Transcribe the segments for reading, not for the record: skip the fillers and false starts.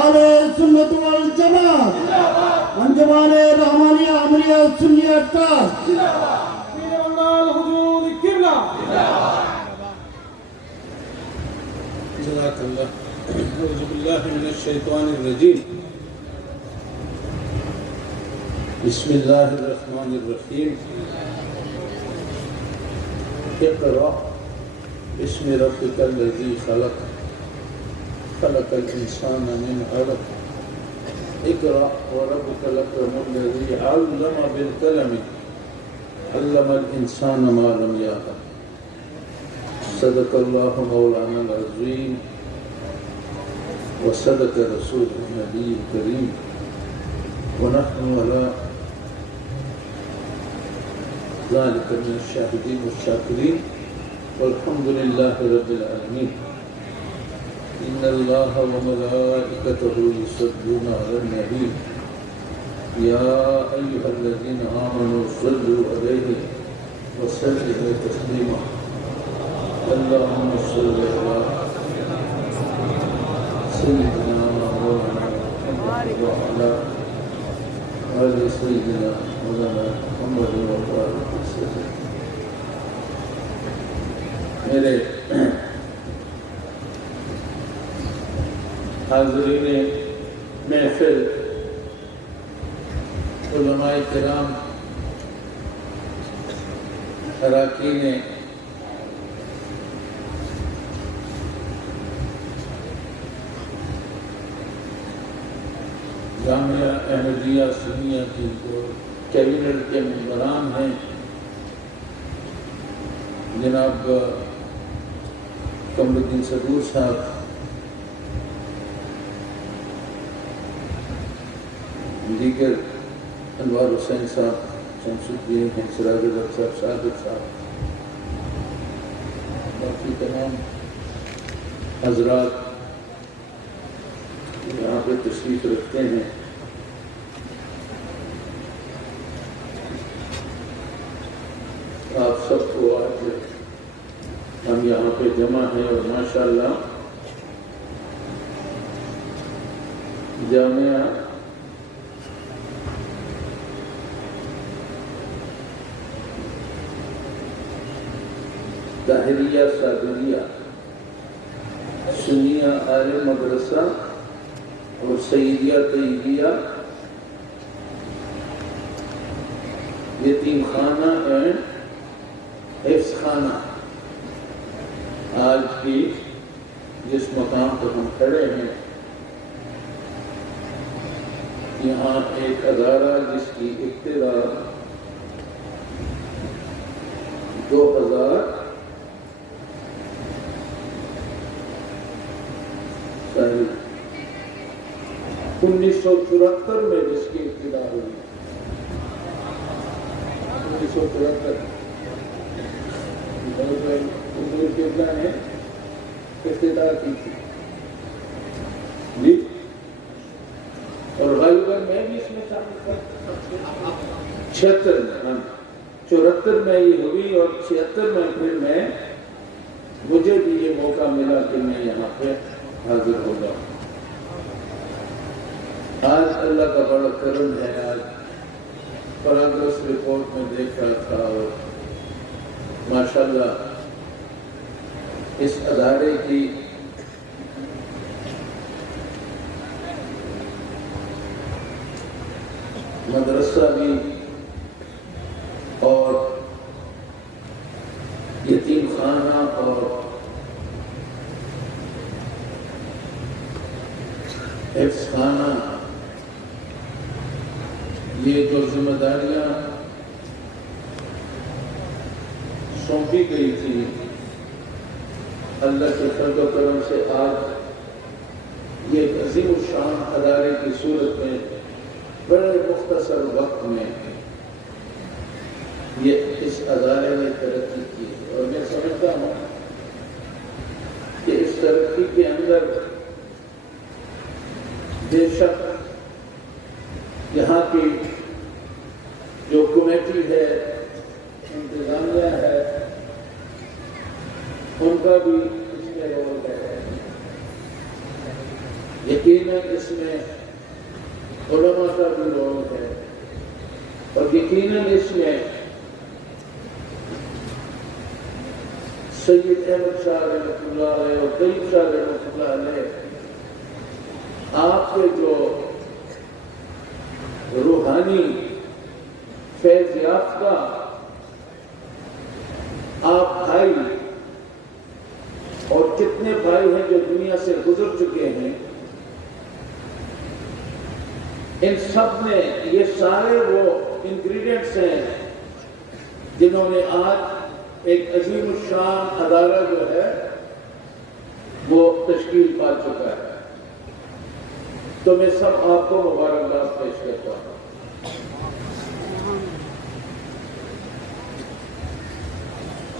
اہل سنت والجماعت انجمن رحمانیہ امریہ سنیہ ٹرسٹ جزاک اللہ. اعوذ باللہ من الشیطان الرجیم. بسم اللہ الرحمن الرحیم. اقرأ بسم ربک الذی خلق خلق الانسان من علق. اقرأ وربک الاکرم الذی علم بالقلم علم الانسان ما لم یعلم. صدق اللہ مولانا العظیم وصدق رسول النبی الکریم ونحن على ذلك من الشاهدين والشاكرين والحمد لله رب العالمين. إن الله وملائكته يصلون على النبي يا أيها الذين آمنوا صلوا عليه وسلموا تسليما. اللهم صل على سيدنا مولانا محمد وعلى آل سيدنا مولانا محمد وبارك وسلم. میرے حاضرین محفل علماء کرام اراکین جامعہ احمدیہ سنیہ کی جو کیبنٹ کے ممبران ہیں جناب قمر الدین صدور صاحب، دیگر انوار حسین صاحب، شمس الدین ہیں، سراج الحق صاحب، صادق صاحب، باقی تمام حضرات یہاں پہ تشریف رکھتے ہیں. آپ سب کو آج ہم یہاں پہ جمع ہیں اور ماشاءاللہ جامعہ طاہریہ صادریہ سنیہ عالم مدرسہ اور سیدیہ طیبیہ یتیم خانہ اینڈ حفظ خانہ آج کی جس مقام پر ہم کھڑے ہیں، یہاں ایک ادارہ جس کی ابتدا 1974 میں جس کی ابتدا ہوئی، 1974 حضور قبلہ نے ابتدا کی تھی جی، اور غالباً میں بھی اس میں شامل تھا. 74 میں یہ ہوئی اور 76 میں پھر مجھے بھی یہ موقع ملا کہ میں یہاں پہ حاضر ہو گا. آج اللہ کا بڑا کرم ہے. آج پراگرس رپورٹ میں دیکھ رہا تھا اور ماشاءاللہ اس ادارے کی مدرسہ بھی اور یتیم خانہ اور حفظ خانہ، یہ جو ذمہ داریاں سونپی گئی تھی، اللہ کے فضل و کرم سے آج یہ عظیم الشان ادارے کی صورت میں بڑے مختصر وقت میں یہ اس ادارے نے ترقی کی. اور میں سمجھتا ہوں کہ اس ترقی کے اندر بے شک یہاں کی جو کمیٹی ہے، انتظامیہ ہے، ان کا بھی اس میں رول ہے. یقیناً اس میں علماء کا بھی رول ہے اور یقیناً اس میں سید احمد شاہ رحمۃ اللہ علیہ اور طیب شاہ رحمۃ اللہ علیہ آپ کے جو روحانی فیض یافتہ آپ بھائی اور کتنے بھائی ہیں جو دنیا سے گزر چکے ہیں، ان سب میں یہ سارے وہ انگریڈینٹس ہیں جنہوں نے آج ایک عظیم الشان ادارہ جو ہے وہ تشکیل پا چکا ہے۔ تو میں سب آپ کو مبارکباد پیش کرتا ہوں۔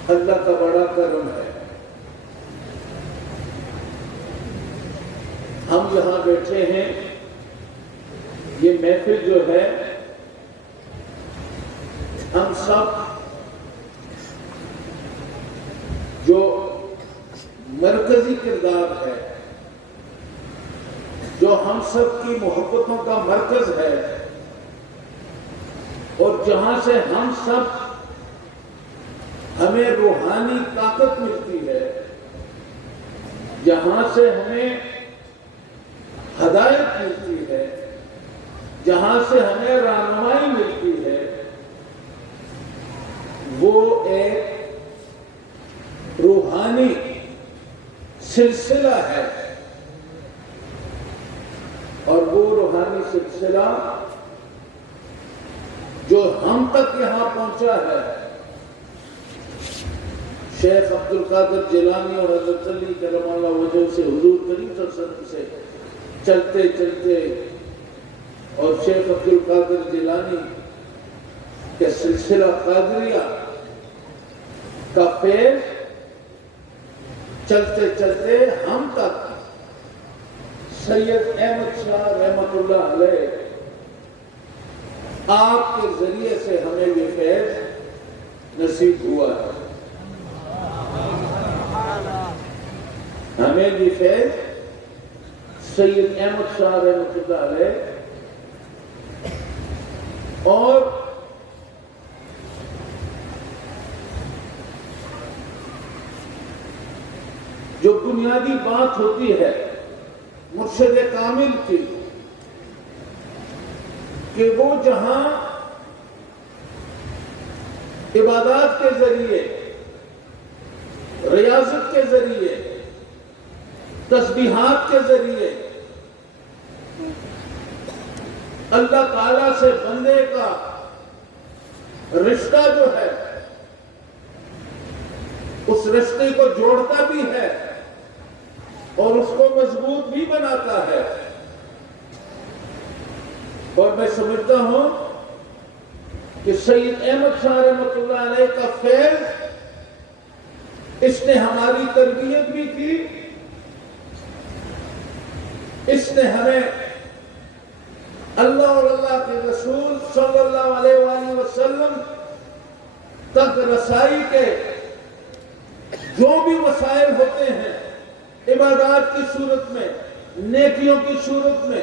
اللہ کا بڑا کرم ہے، ہم یہاں بیٹھے ہیں، یہ محفل جو ہے ہم سب جو مرکزی کردار ہے، جو ہم سب کی محبتوں کا مرکز ہے اور جہاں سے ہم سب ہمیں روحانی طاقت ملتی ہے، جہاں سے ہمیں ہدایت ملتی ہے، جہاں سے ہمیں رہنمائی ملتی ہے، وہ ایک روحانی سلسلہ ہے، اور وہ روحانی سلسلہ جو ہم تک یہاں پہنچا ہے، شیخ عبد القادر جیلانی اور حضرت علی کرم اللہ وجہ سے حضور کریم صلی اللہ علیہ وسلم سے چلتے چلتے اور شیخ عبد القادر جیلانی کے سلسلہ قادریہ کا فیض چلتے چلتے ہم تک سید احمد شاہ رحمۃ اللہ علیہ آپ کے ذریعے سے ہمیں یہ فیض نصیب ہوا ہے۔ ہمیں یہ فیض سید احمد شاہ رحمۃ اللہ علیہ اور جو بنیادی بات ہوتی ہے مرشد کامل کی کہ وہ جہاں عبادات کے ذریعے، ریاضت کے ذریعے، تسبیحات کے ذریعے اللہ تعالی سے بندے کا رشتہ جو ہے اس رشتے کو جوڑتا بھی ہے اور اس کو مضبوط بھی بناتا ہے، اور میں سمجھتا ہوں کہ سید احمد شاہ رحمۃ اللہ علیہ کا فیض اس نے ہماری تربیت بھی کی، اس نے ہمیں اللہ اور اللہ کے رسول صلی اللہ علیہ وآلہ وسلم تک رسائی کے جو بھی وسائل ہوتے ہیں عبادات کی صورت میں، نیکیوں کی صورت میں،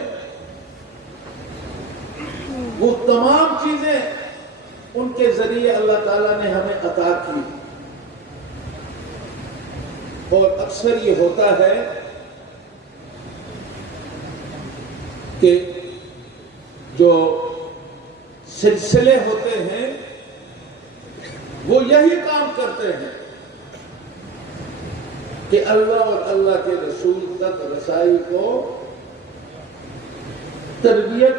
وہ تمام چیزیں ان کے ذریعے اللہ تعالیٰ نے ہمیں عطا کی۔ اور اکثر یہ ہوتا ہے کہ جو سلسلے ہوتے ہیں وہ یہی کام کرتے ہیں کہ اللہ اور اللہ کے رسول تک رسائی کو، تربیت،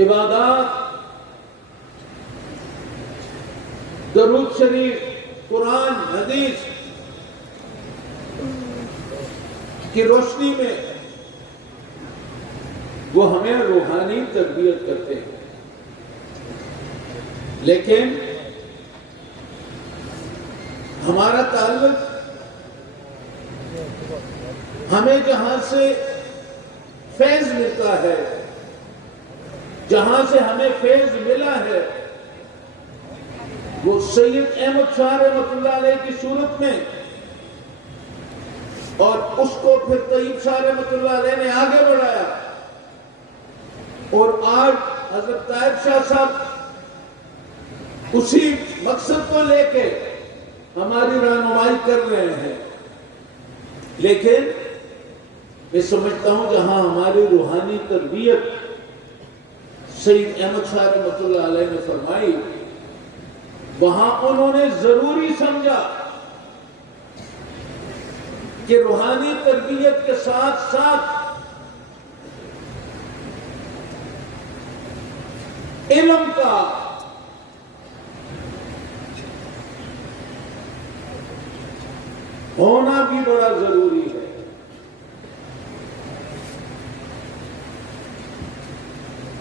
عبادات، درود شریف، قرآن، حدیث کی روشنی میں وہ ہمیں روحانی تربیت کرتے ہیں۔ لیکن ہمارا تعلق ہمیں جہاں سے فیض ملتا ہے، جہاں سے ہمیں فیض ملا ہے، وہ سید احمد شاہ رحمۃ اللہ علیہ کی صورت میں اور اس کو پھر طیب شاہ رحمۃ اللہ علیہ نے آگے بڑھایا، اور آج حضرت طیب شاہ صاحب اسی مقصد کو لے کے ہماری رہنمائی کر رہے ہیں۔ لیکن میں سمجھتا ہوں جہاں ہماری روحانی تربیت سید احمد شاہ رحمۃ اللہ علیہ نے فرمائی، وہاں انہوں نے ضروری سمجھا کہ روحانی تربیت کے ساتھ ساتھ علم کا ہونا بھی بڑا ضروری ہے۔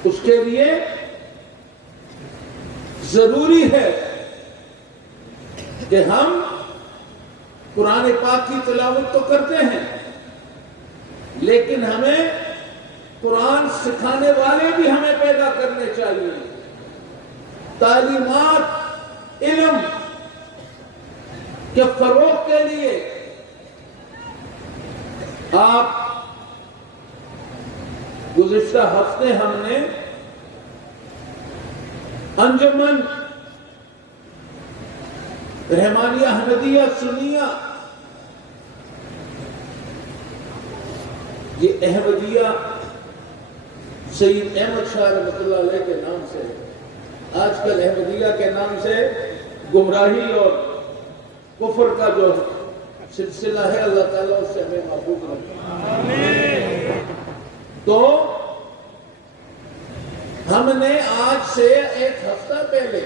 اس کے لیے ضروری ہے کہ ہم قرآن پاک کی تلاوت تو کرتے ہیں، لیکن ہمیں قرآن سکھانے والے بھی ہمیں پیدا کرنے چاہیے۔ تعلیمات علم کے فروغ کے لیے آپ گزشتہ ہفتے ہم نے انجمن رحمانیہ احمدیہ سنیہ، یہ احمدیہ سید احمد شاہ رحمۃ اللہ علیہ کے نام سے، آج کل احمدیہ کے نام سے گمراہی اور کفر کا جو سلسلہ ہے، اللہ تعالیٰ اس سے ہمیں محفوظ رکھے۔ تو ہم نے آج سے ایک ہفتہ پہلے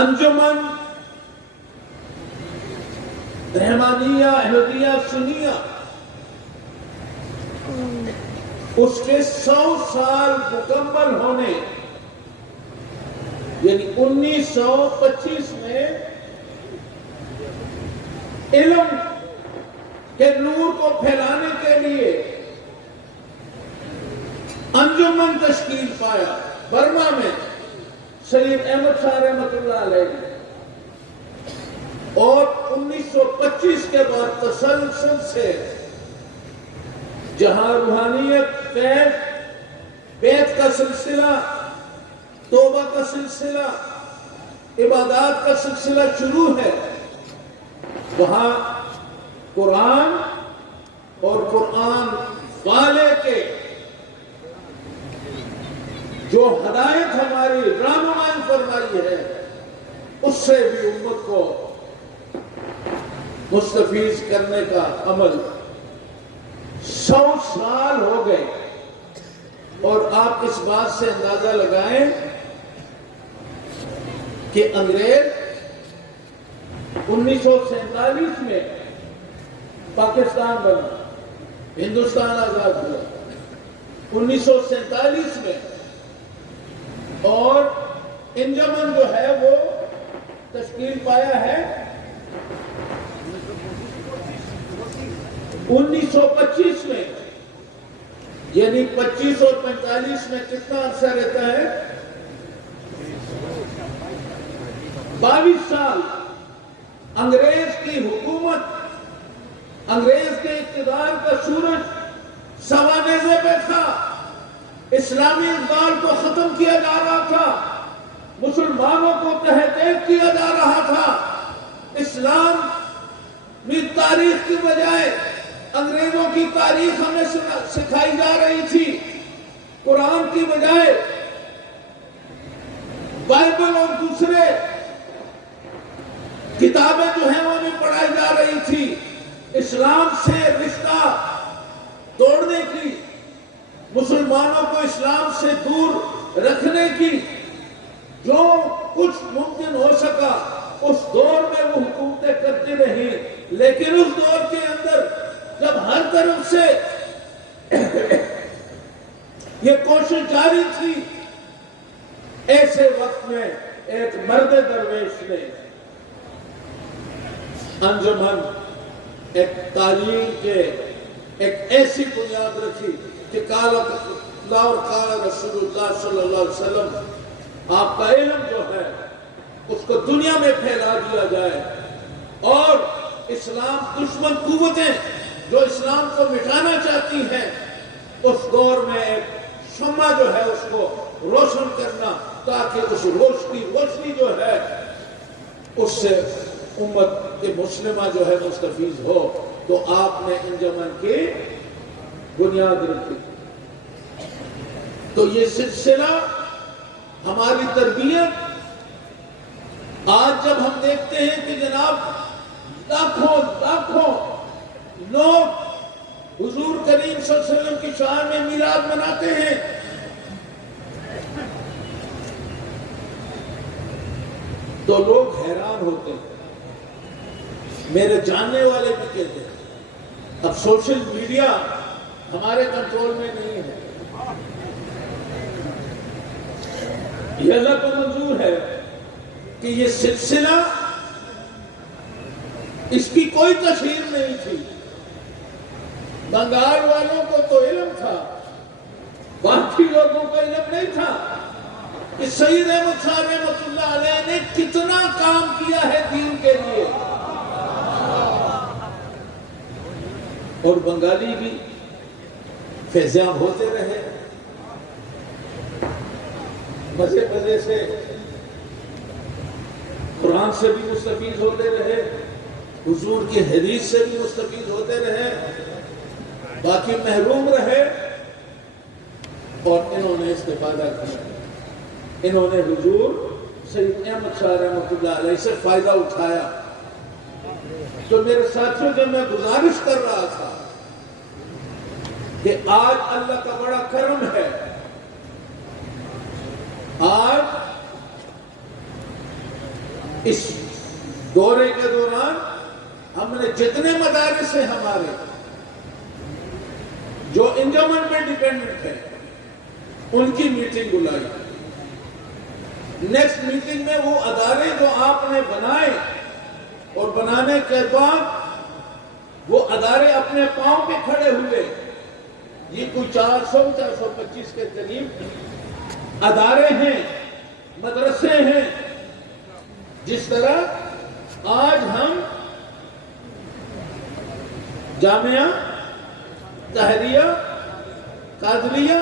انجمن رحمانیہ احمدیہ سنیہ اس کے 100 سال مکمل ہونے، یعنی 1925 میں علم کے نور کو پھیلانے کے لیے انجمن تشکیل پایا برما میں سید احمد شاہ رحمۃ اللہ علیہ نے، اور 1925 کے بعد تسلسل سے جہاں روحانیت، فیض، بیت کا سلسلہ، توبہ کا سلسلہ، عبادات کا سلسلہ شروع ہے، وہاں قرآن اور قرآن والے کے جو ہدایت ہماری رہنمائی فرمائی ہے، اس سے بھی امت کو مستفیض کرنے کا عمل 100 سال ہو گئے۔ اور آپ اس بات سے اندازہ لگائیں کہ انگریز 1947 میں پاکستان بنا، ہندوستان آزاد ہوا 1947 میں، اور انجمن جو ہے وہ تشکیل پایا ہے 1925 میں، یعنی 25 اور 45 میں کتنا عرصہ رہتا ہے؟ 22 سال انگریز کی حکومت، انگریز کے اقتدار کا سورج سوانیزے پہ تھا، اسلامی اقدار کو ختم کیا جا رہا تھا، مسلمانوں کو تحقیق کیا جا رہا تھا، اسلام میں تاریخ کی بجائے انگریزوں کی تاریخ ہمیں سکھائی جا رہی تھی، قرآن کی بجائے بائبل اور دوسرے کتابیں جو ہیں وہ بھی پڑھائی جا رہی تھی، اسلام سے رشتہ توڑنے کی، مسلمانوں کو اسلام سے دور رکھنے کی جو کچھ ممکن ہو سکا اس دور میں وہ حکومتیں کرتی رہی، لیکن اس دور کے اندر جب ہر طرف سے یہ کوشش جاری تھی، ایسے وقت میں ایک مرد درویش نے انجمن ایک تعلیم کے ایک ایسی بنیاد رکھی کہ قال رسول اللہ صلی اللہ علیہ وسلم، آپ کا علم جو ہے اس کو دنیا میں پھیلا دیا جائے، اور اسلام دشمن قوتیں جو اسلام کو مٹانا چاہتی ہیں، اس دور میں ایک شمع جو ہے اس کو روشن کرنا، تاکہ اس روشنی جو ہے اس سے امت مسلمہ جو ہے مستفیض ہو۔ تو آپ نے انجمن کی بنیاد رکھی۔ تو یہ سلسلہ ہماری تربیت، آج جب ہم دیکھتے ہیں کہ جناب لاکھوں لوگ حضور کریم صلی اللہ علیہ وسلم کی شان میں میلاد مناتے ہیں، تو لوگ حیران ہوتے ہیں۔ میرے جاننے والے بھی کہتے ہیں اب سوشل میڈیا ہمارے کنٹرول میں نہیں ہے، یہ اللہ کو منظور ہے کہ یہ سلسلہ، اس کی کوئی تشہیر نہیں تھی۔ بنگال والوں کو تو علم تھا، باقی لوگوں کو علم نہیں تھا کہ سید احمد شاہ رحمۃ اللہ علیہ نے کتنا کام کیا ہے دین کے لیے۔ اور بنگالی بھی فیضیاب ہوتے رہے، مزے سے قرآن سے بھی مستفیض ہوتے رہے، حضور کی حدیث سے بھی مستفیض ہوتے رہے، باقی محروم رہے، اور انہوں نے استفادہ کیا۔ انہوں نے حضور سید احمد شاہ رحمۃ اللہ علیہ سے فائدہ اٹھایا۔ تو میرے ساتھیوں، جب میں گزارش کر رہا تھا کہ آج اللہ کا بڑا کرم ہے، آج اس دورے کے دوران ہم نے جتنے مدارس ہیں ہمارے جو انجمن میں ڈیپینڈنٹ ہے، ان کی میٹنگ بلائی۔ نیکسٹ میٹنگ میں وہ ادارے جو آپ نے بنائے، اور بنانے کے بعد وہ ادارے اپنے پاؤں پہ کھڑے ہوئے، یہ کوئی 425 کے قریب ادارے ہیں، مدرسے ہیں۔ جس طرح آج ہم جامعہ طاہریہ قادریہ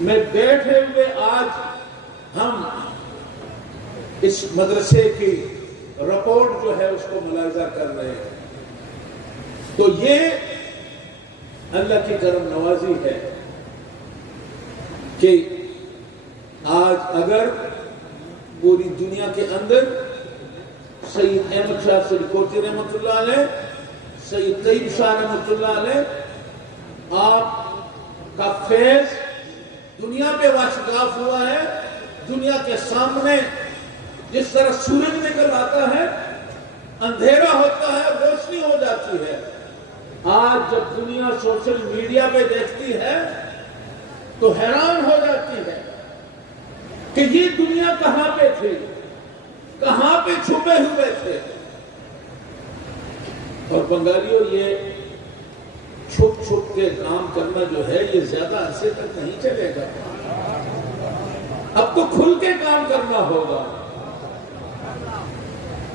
میں بیٹھے ہوئے، آج ہم اس مدرسے کی رپورٹ جو ہے اس کو ملاحظہ کر رہے ہیں۔ تو یہ اللہ کی کرم نوازی ہے کہ آج اگر پوری دنیا کے اندر سید احمد شاہ سرکوٹی رحمۃ اللہ علیہ، سید طیب شاہ رحمۃ اللہ علیہ، آپ کا فیض دنیا پہ واشگاف ہوا ہے، دنیا کے سامنے جس طرح سورج نکل آتا ہے، اندھیرا ہوتا ہے، روشنی ہو جاتی ہے، آج جب دنیا سوشل میڈیا پہ دیکھتی ہے تو حیران ہو جاتی ہے کہ یہ دنیا کہاں پہ تھی، کہاں پہ چھپے ہوئے تھے۔ اور بنگالیوں، یہ چھپ چھپ کے کام کرنا جو ہے یہ زیادہ عرصے تک نہیں چلے گا، اب تو کھل کے کام کرنا ہوگا۔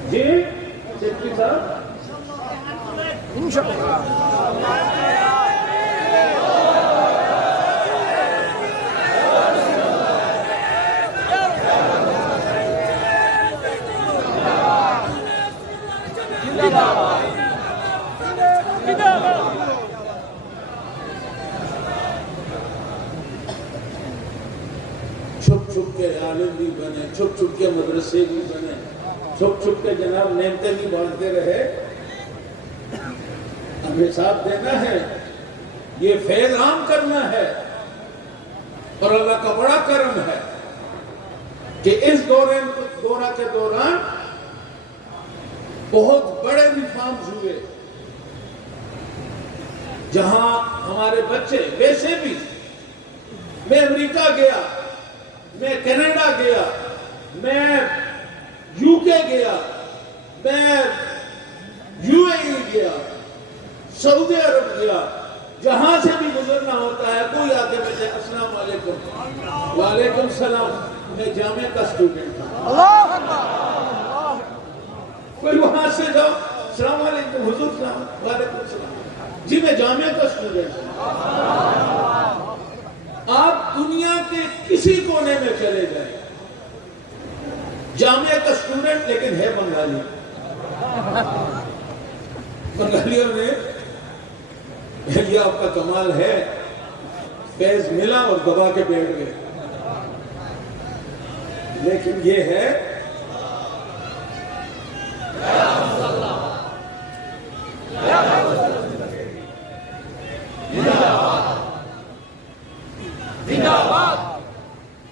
جی سیکرٹری صاحب، چھپ چھپ کے عالم بھی بنے، چھپ چھپ کے مدرسے بھی بنے، چھپ چھپ کے جناب نعمتیں بھی بانٹتے رہے۔ ہمیں ساتھ دینا ہے، یہ فیض عام کرنا ہے، اور اللہ کا بڑا کرم ہے کہ اس دورہ کے دوران بہت بڑے ریفارمز ہوئے، جہاں ہمارے بچے، ویسے بھی میں امریکہ گیا، میں کینیڈا گیا، میں یو کے گیا، میں یو اے ای گیا، سعودی عرب گیا، جہاں سے بھی گزرنا ہوتا ہے کوئی آگے مجھے السلام علیکم، وعلیکم السلام، میں جامعہ کا اسٹوڈنٹ ہوں۔ کوئی وہاں سے جاؤ، السلام علیکم حضور السلام، وعلیکم السلام جی میں جامعہ کا اسٹوڈنٹ ہوں۔ آپ دنیا کے کسی کونے میں چلے جائیں، جامعہ کا اسٹوڈنٹ لیکن ہے بنگالی۔ بنگالیوں نے یہ آپ کا کمال ہے، فیض ملا اور دبا کے بیٹھ گئے، لیکن یہ ہے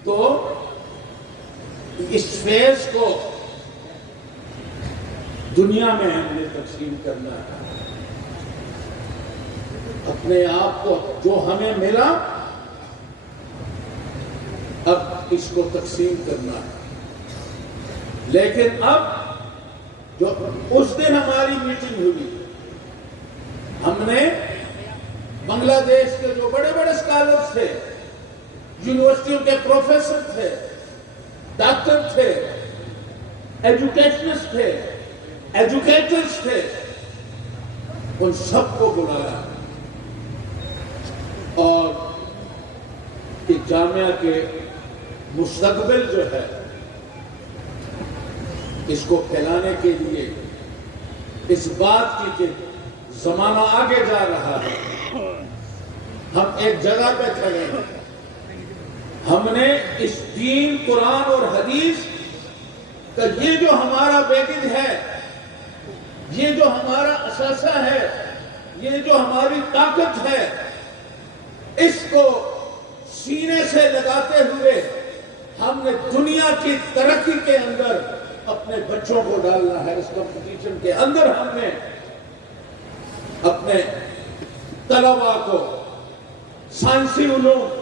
تو اس فیض کو دنیا میں ہم نے تقسیم کرنا ہے، اپنے آپ کو جو ہمیں ملا اب اس کو تقسیم کرنا ہے۔ لیکن اب جو اس دن ہماری میٹنگ ہوئی، ہم نے بنگلہ دیش کے جو بڑے بڑے اسکالرز تھے، یونیورسٹیوں کے پروفیسر تھے، ڈاکٹر تھے، ایجوکیشنسٹ تھے، ایجوکیٹرز تھے، ان سب کو بلایا اور اس جامعہ کے مستقبل جو ہے اس کو پھیلانے کے لیے، اس بات کی کہ زمانہ آگے جا رہا ہے، ہم ایک جگہ پہ کھڑے ہیں، ہم نے اس دین، قرآن اور حدیث کا یہ جو ہمارا بیگج ہے، یہ جو ہمارا اثاثہ ہے، یہ جو ہماری طاقت ہے، اس کو سینے سے لگاتے ہوئے ہم نے دنیا کی ترقی کے اندر اپنے بچوں کو ڈالنا ہے۔ اس کمپٹیشن کے اندر ہم نے اپنے طلباء کو سائنسی علوم،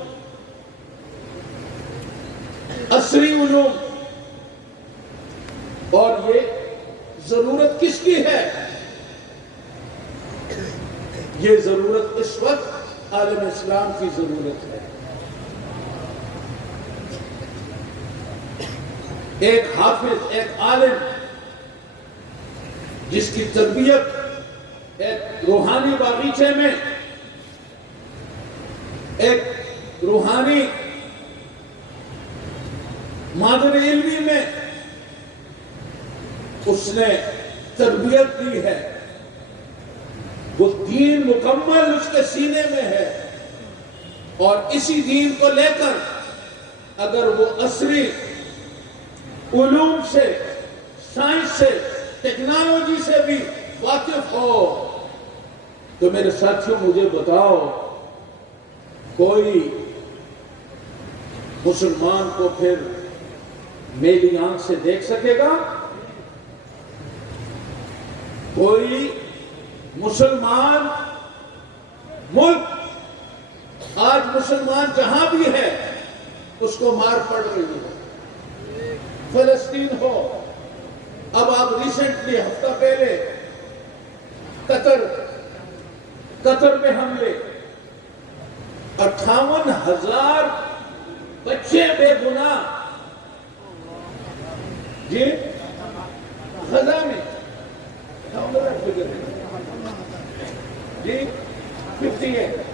عصری علوم، اور یہ ضرورت کس کی ہے؟ یہ ضرورت اس وقت عالم اسلام کی ضرورت ہے۔ ایک حافظ، ایک عالم جس کی تربیت ایک روحانی باغیچے میں، ایک روحانی مادر علمی میں اس نے تربیت دی ہے، وہ دین مکمل اس کے سینے میں ہے، اور اسی دین کو لے کر اگر وہ عصری علوم سے، سائنس سے، ٹیکنالوجی سے بھی واقف ہو تو میرے ساتھیوں مجھے بتاؤ، کوئی مسلمان کو پھر میری آنکھ سے دیکھ سکے گا؟ کوئی مسلمان ملک، آج مسلمان جہاں بھی ہے اس کو مار پڑ رہی ہے، فلسطین ہو، اب آپ ریسنٹلی ہفتہ پہلے قطر میں حملے، 58,000 بچے بے گناہ جی غزہ میں جی 58